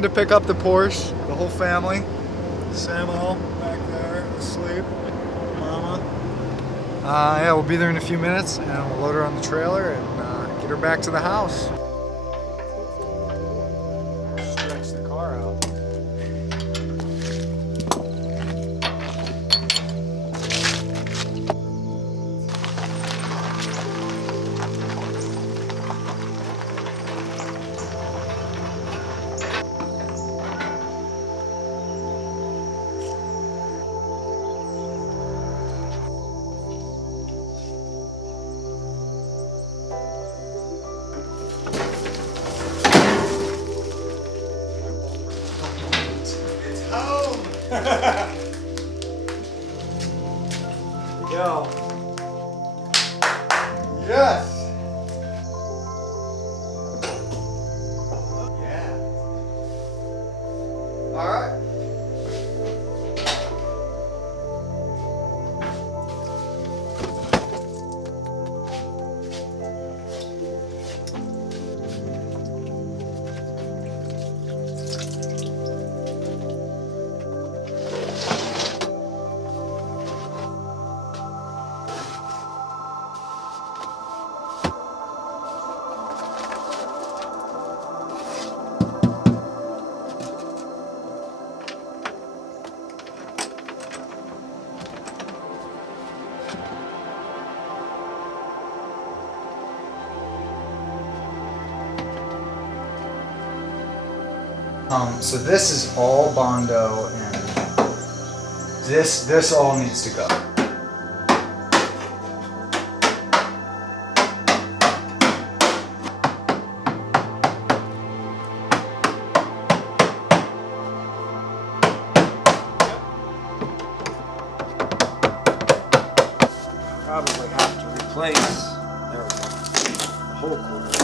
going to pick up the Porsche, the whole family. Samuel back there asleep. Mama. Yeah, we'll be there in a few minutes, and we'll load her on the trailer and get her back to the house. Stretch the car out. Go. Yes. Yeah. All right. So this is all Bondo, and this all needs to go. Probably have to replace there we go, the whole quarter.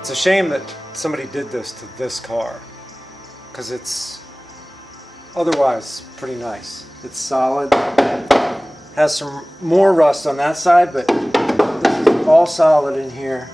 It's a shame that somebody did this to this car, because it's otherwise pretty nice. It's solid, has some more rust on that side, but this is all solid in here.